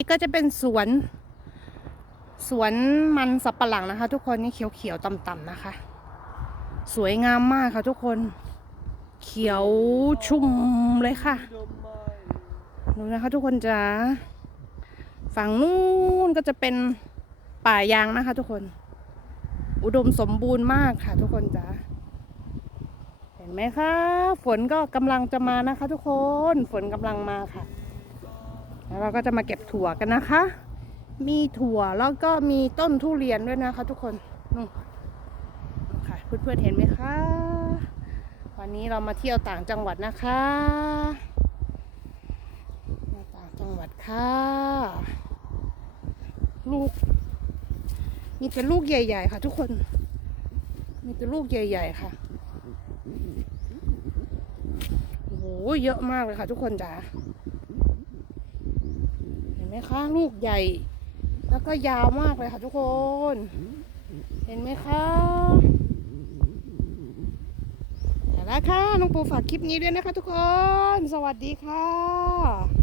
นี่ก็จะเป็นสวน สวนมันสับปะหลังนะคะ ทุกคนนี่เขียวๆต่ำๆนะคะ สวยงามมากค่ะทุกคน เขียวชุ่มเลยค่ะดูนะคะทุกคนจ๋าฝั่งนู้นก็จะเป็นป่ายางนะคะ ทุกคน อุดมสมบูรณ์มากค่ะ ทุกคนจ๋าเห็นไหมคะ ฝนก็กำลังจะมานะคะ ทุกคนฝนกำลังมาค่ะ แล้วเราก็จะมาเก็บถั่วกันนะคะ มีถั่วแล้วก็มีต้นทุเรียนด้วยนะคะ ทุกคนนู่นค่ะเพื่อนๆเห็นไหมคะ วันนี้เรามาเที่ยวต่างจังหวัดนะคะมาต่างจังหวัดค่ะ ลูก มีแต่ลูกใหญ่ ๆ ค่ะ ทุกคน มีแต่ลูกใหญ่ ๆ ค่ะโอ้โหเยอะมากเลยค่ะ ทุกคนจ๋า มคะลูกใหญ่ แล้วก็ยาวมากเลยค่ะทุกคน เห็นไหมคะแต่ละค่ะน้องปูฝากคลิปนี้ด้วยนะคะทุกคน สวัสดีค่ะ